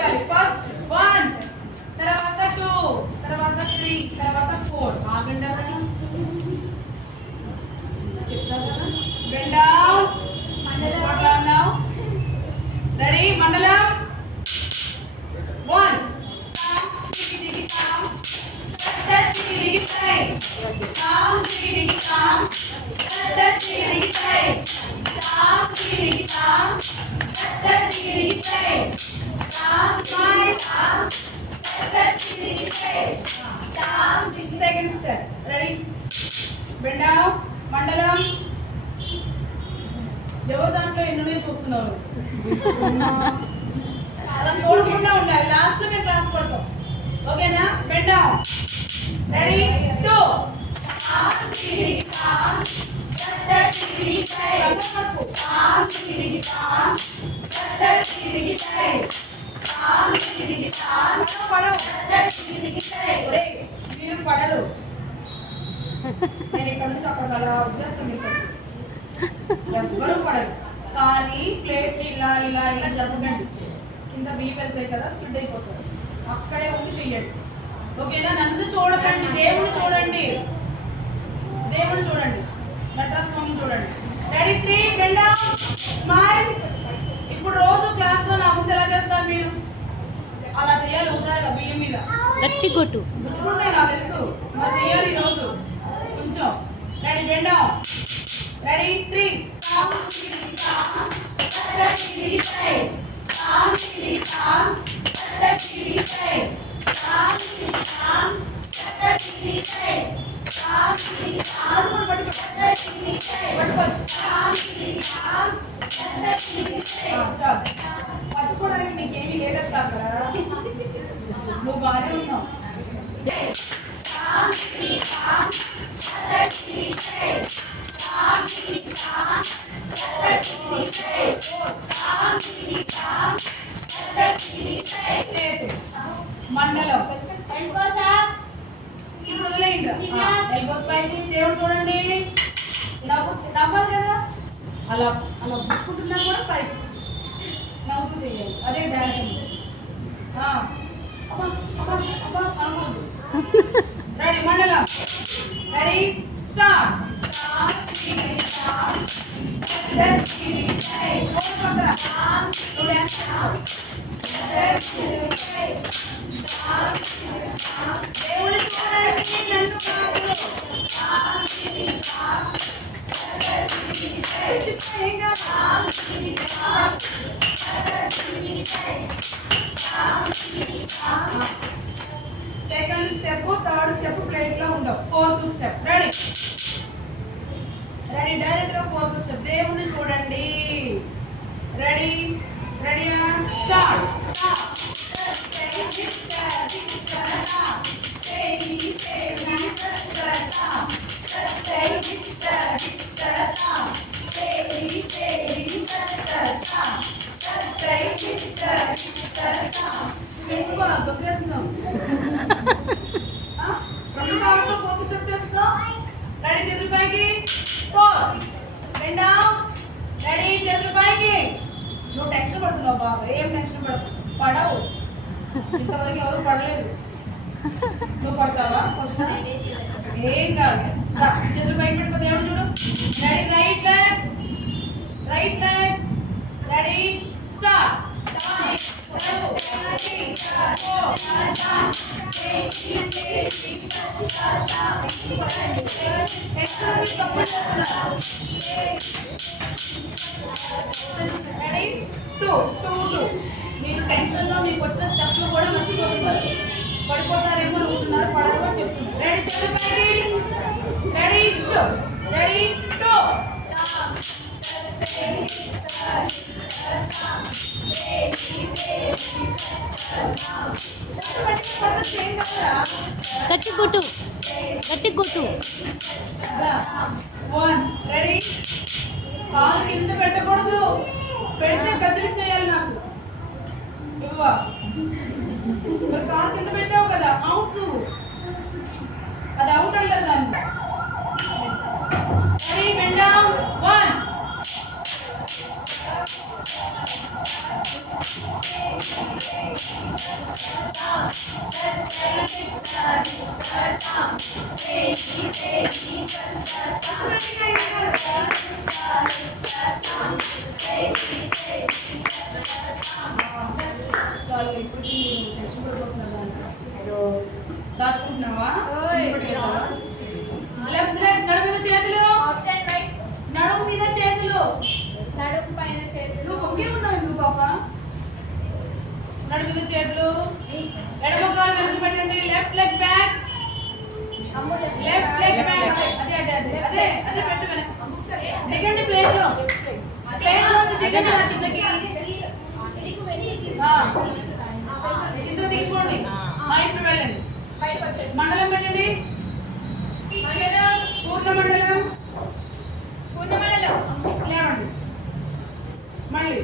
కొట్టాలి first one తర్వాత two తర్వాత త్రీ తర్వాత ఫోర్ ఆగండి డౌన్ మాట్లాడినావు రెడీ మండలం. ఎన్నో చూస్తున్నారు అలా చూడకుండా ఉండాలి. లాస్ట్లో మేము క్లాస్ పడతాం. ఓకేనా? బెండ్ రెడీ టూ మీరు పడరు నేను ఇక్కడ నుంచి అక్కడ అలా వచ్చేస్తాను ఎవ్వరు పడరు. కానీ ప్లేట్ ఇలా ఇలా ఇలా జరగండి కింద బియ్యం వెళ్తాయి కదా స్ప్లిట్ అయిపోతుంది. అక్కడే ఉండి చెయ్యండి. ఓకేనా? నన్ను చూడకండి. దేవుని చూడండి. దేవుని చూడండి. నటరాజ్ స్వామిని చూడండి రెడీ త్రీ రెండా స్మైల్ ఇప్పుడు రోజు క్లాస్లో నా ముందు ఎలా చేస్తారు మీరు? అలా చేయాలి హుషారుగా బియ్యం మీద. గట్టి కొట్టు. గుచ్చుకుంటాయి నాకు తెలుసు. మరి చేయాలి ఈరోజు కొంచెం. రెడీ రెండా రెడీ త్రీ పట్టుకోవడానికి నీకేమీ లేదక్క అక్కడ నువ్వు బాగానే ఉన్నావు మండలం. ఇప్పుడు వదిలేయండి ఎల్బోస్ పైకి దేవుడు చూడండి. నవ్వాలి కదా? అలా అలా పుచ్చుకుంటున్నా కూడా పైకి. నవ్వు చేయాలి అదే డ్యాన్స్ రెడీ మండలం. Ready start. దేవుడి నువ్వు టెన్షన్ పడుతున్నావు బాబు. ఏం టెన్షన్ పడవు పడవు. ఇంతవరకు ఎవరు పడలేదు. నువ్వు పడతావా? ఫస్ట్ ఏం కాదు. రా, పైకి పెట్టుకో దేవుడు చూడు. Ready right left right left ready start ready మీరు టెన్షన్లో మీకు వచ్చిన స్టెప్లు కూడా మర్చిపోతున్నారు పడిపోతారేమో అనుకుంటున్నారు పడరు అని చెప్తున్నారు రెడీ చెప్పండి రెడీ షో రెడీ టూ గట్టి కొట్టు గట్టి కొట్టు వన్ రెడీ కాలు కింద పెట్టకూడదు. పెడితే కదిలి చేయాలి నాకు. ఇవ్వ. కాలు కింద పెట్టావు కదా అవుట్ నువ్వు. అది అవుట్ అంటారు దాన్ని. రెడీ బెండ్ వన్ రాసుకుంటున్నావా లెఫ్ట్ లెఫ్ట్ నడుము మీద చేతులు నడుము మీద చేతులు నువ్వు ఒకే ఉన్నావు ఎందుకు పాప నడుము మీద చేతులు. ఎడమ కాలు వెనుక పెట్టండి. Left leg back left leg back అదే అదే అదే అదే అదే పెట్టు వెనక. దిగండి ప్లేట్లో. ప్లేట్లో దిగండి నా కిందకి. కింద దిగిపోండి. ఇప్పుడు వెళ్ళండి. మండలం పెట్టండి. పూర్ణ మండలం లేవండి. మళ్ళీ.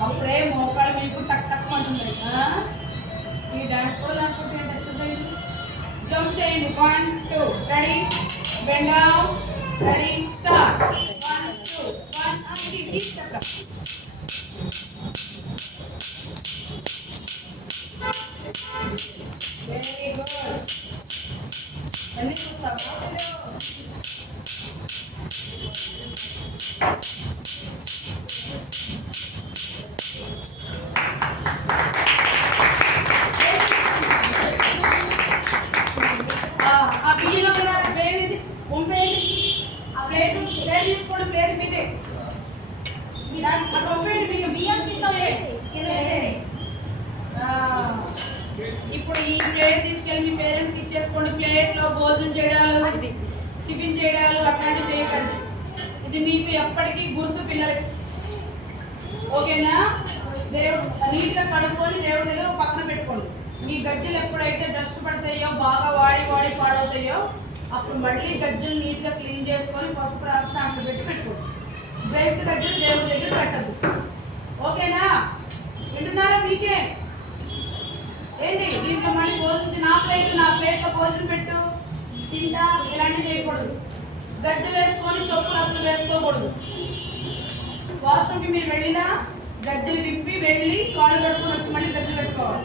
అప్పుడే మోకాలు మీకు టక్ టక్ అంటున్నాయి ఆ? ఈ డాన్స్ కూడా లేకపోతే ఎక్సర్సైజ్ జంప్ చేయండి one two ready bend down ready start one two one అని ఇప్పుడు ఈ ప్లేట్ తీసుకెళ్ళి మీ పేరెంట్స్ ఇచ్చేసుకోండి ప్లేట్లో భోజనం చేయడాలు టిఫిన్ చేయడాలు అట్లాంటివి చేయకండి ఇది మీకు ఎప్పటికీ గుర్తు పిల్లలకి ఓకేనా దేవుడు నీట్గా కడుక్కొని దేవుడి దగ్గర పక్కన పెట్టుకోండి మీ గజ్జలు ఎప్పుడైతే డస్ట్ పడతాయో బాగా వాడి వాడి పాడవుతాయో అప్పుడు మళ్ళీ గజ్జలు నీట్గా క్లీన్ చేసుకొని పసుపు రాస్తే అక్కడ పెట్టి పెట్టుకోండి బ్రేక్ దగ్గర దేవుడి దగ్గర పెట్టదు. ఓకేనా? వింటున్నారా మీకే? ఏంటి? దీంట్లో మళ్ళీ భోజనం నా ప్లేట్ నా ప్లేట్లో భోజనం పెట్టు. తింటా ఇలాంటివి చేయకూడదు. గజ్జలు వేసుకొని చొప్పులు అసలు వేసుకోకూడదు. వాష్రూమ్కి మీరు వెళ్ళినా గజ్జలు విప్పి వెళ్ళి కాళ్ళు కడుక్కొని వచ్చి మళ్ళీ గజ్జలు పెట్టుకోవాలి.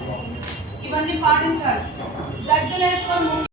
ఇవన్నీ పాటించాలి. గజ్జలు వేసుకొని